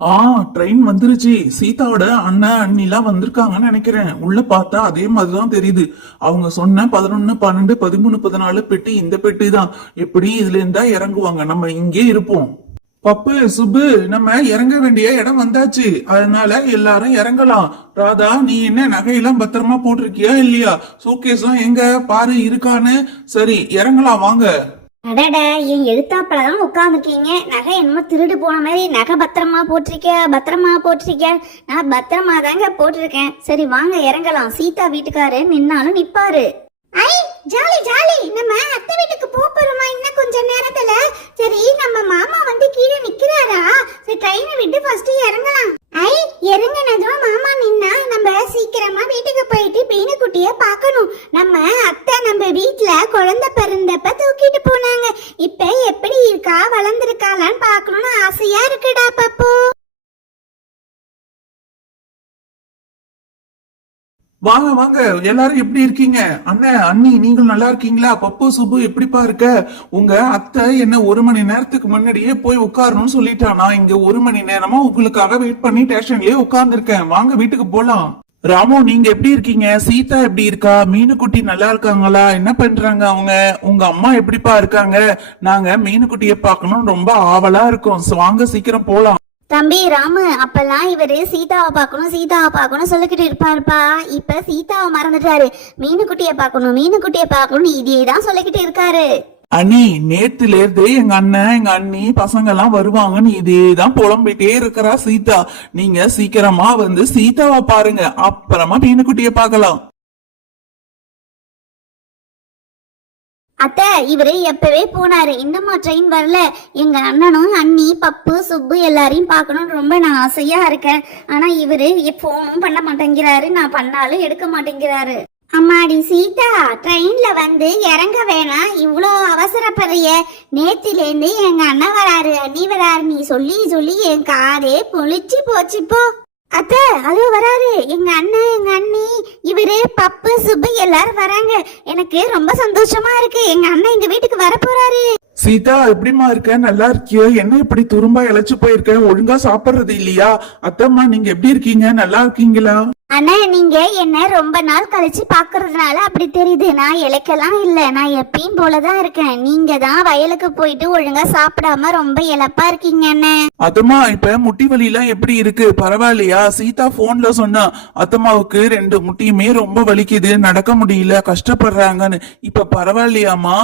Train வந்துருச்சு. சீதாவோட அண்ணன் அண்ணிலாம் வந்திருக்காங்கன்னு நினைக்கிறேன். உள்ள பார்த்தா அதே மாதிரிதான் தெரியுது. அவங்க சொன்ன 11, 12, 13, 14 பெட்டி இந்த பெட்டி தான். எப்படி இதுல இருந்தா இறங்குவாங்க, நம்ம இங்கே இருப்போம். பப்பு, சுப்பு, நம்ம இறங்க வேண்டிய இடம் வந்தாச்சு. அதனால எல்லாரும் இறங்கலாம். ராதா, நீ என்ன நகையெல்லாம் பத்திரமா போட்டிருக்கியா இல்லையா? சூட்கேஸும் எங்க பாரு இருக்கான்னு. சரி, இறங்கலாம் வாங்க. அடட, என் எழுத்தாப்பலதான் உட்காந்துருக்கீங்க. நகை என்னமோ திருடு போன மாதிரி நகை பத்திரமா போட்டிருக்க. நான் பத்திரமா தாங்க போட்டிருக்கேன். சரி வாங்க இறங்கலாம். சீதா வீட்டுக்காரு நின்னாலும் நிப்பாரு. ஐ ஜாலி ஜாலி, நம்ம அத்தை வீட்டுக்கு போறோமா இன்னும் கொஞ்ச நேரத்துல. சரி, நம்ம மாமா வந்து கீழே நிக்கிறாரா? சரி, ட்ரெயினை விட்டு ஃபர்ஸ்ட் இறங்கலாம். ஐ இறங்கினதும் மாமா நின்னா நம்ம சீக்கிரமா வீட்டுக்கு போயிட்டு பீனுக்குட்டிய பார்க்கணும். நம்ம அத்தை நம்ம வீட்டுல குழந்தை பிறந்தப்ப தூக்கிட்டு போனாங்க. இப்ப எப்படி இருக்கா, வளர்ந்துருக்காளான்னு பார்க்கணும்னு ஆசையா இருக்குடா பப்பு. வாங்க வாங்க, எல்லாரும் எப்படி இருக்கீங்க? அண்ணன் அண்ணி நீங்கள் நல்லா இருக்கீங்களா? பப்பு, சுப்பு எப்படிப்பா இருக்க? உங்க அத்தை என்ன 1 மணி நேரத்துக்கு முன்னாடியே போய் உட்காரணும்னு சொல்லிட்டா. நான் இங்க 1 மணி நேரமா உங்களுக்காக வெயிட் பண்ணி ஸ்டேஷன்லயே உட்கார்ந்துருக்கேன். வாங்க வீட்டுக்கு போலாம். ராமு, நீங்க எப்படி இருக்கீங்க? சீதா எப்படி இருக்கா? மீனுக்குட்டி நல்லா இருக்காங்களா? என்ன பண்றாங்க அவங்க? உங்க அம்மா எப்படிப்பா இருக்காங்க? நாங்க மீனுக்குட்டிய பார்க்கணும் ரொம்ப ஆவலா இருக்கோம். வாங்க சீக்கிரம் போலாம். தம்பி ராமு, அப்பெல்லாம் இவரு சீதாவை பார்க்கணும் சொல்லிக்கிட்டு இருப்பாருப்பா. இப்ப சீதாவை மறந்துட்டாரு. மீனுக்குட்டிய பார்க்கணும் இதே தான் சொல்லிக்கிட்டு இருக்காரு. அண்ணி, நேத்துல இருந்து எங்க அண்ணன் எங்க அண்ணி பசங்க எல்லாம் வருவாங்கன்னு இதேதான் புலம்பிட்டே இருக்கிறா சீதா. நீங்க சீக்கிரமா வந்து சீதாவை பாருங்க, அப்புறமா மீனுக்குட்டிய பார்க்கலாம். அத்தை, இவரு எப்பவே போனாரு, இன்னுமா ட்ரெயின் வரல? எங்க அண்ணனும் அண்ணி பப்பு சுப்பு எல்லாரையும் பார்க்கணும்னு ரொம்ப நான் ஆசையா இருக்கேன். ஆனா இவரு போனும் பண்ண மாட்டேங்கிறாரு, நான் பண்ணாலும் எடுக்க மாட்டேங்கிறாரு. அம்மாடி சீதா, ட்ரெயின்ல வந்து இறங்க வேணாம், இவ்வளோ அவசரப்படுறிய? நேத்திலேருந்து எங்க அண்ணன் வராரு அண்ணி வராரு நீ சொல்லி சொல்லி என் காதே புளிச்சு போச்சு போ. அத்தை, அது வராரு எங்க அண்ணன் எங்க அண்ணி, இவரு பப்பு சுப்பு எல்லாரும் வராங்க. எனக்கு ரொம்ப சந்தோஷமா இருக்கு. எங்க அண்ணன் எங்க வீட்டுக்கு வர போறாரு. சீதா, எப்படிமா இருக்க? நல்லா இருக்கியோ? என்ன இப்படி துரும்பா இழைச்சு போயிருக்க? ஒழுங்கா சாப்பிடுறது இல்லையா? அத்தம்மா, நீங்க எப்படி இருக்கீங்க? நல்லா இருக்கீங்களா? அண்ணா, நீங்க என்ன ரொம்ப நாள் கழிச்சு பாக்குறதுனால அப்படி தெரியுது. நான் இலைக்கெல்லாம் இல்ல, நான் எப்பயும் போலதான் இருக்கேன். நீங்க தான் வயலுக்கு போயிட்டு ஒழுங்கா சாப்பிடாம ரொம்ப இழப்பா இருக்கீங்க அண்ணே. அத்தம்மா, இப்ப முட்டி வலி எல்லாம் எப்படி இருக்கு? பரவாயில்லையா? சீதா போன்ல சொன்னா அத்தம்மாவுக்கு 2 முட்டியுமே ரொம்ப வலிக்குது, நடக்க முடியல, கஷ்டப்படுறாங்கன்னு. இப்ப பரவாயில்லையாமா?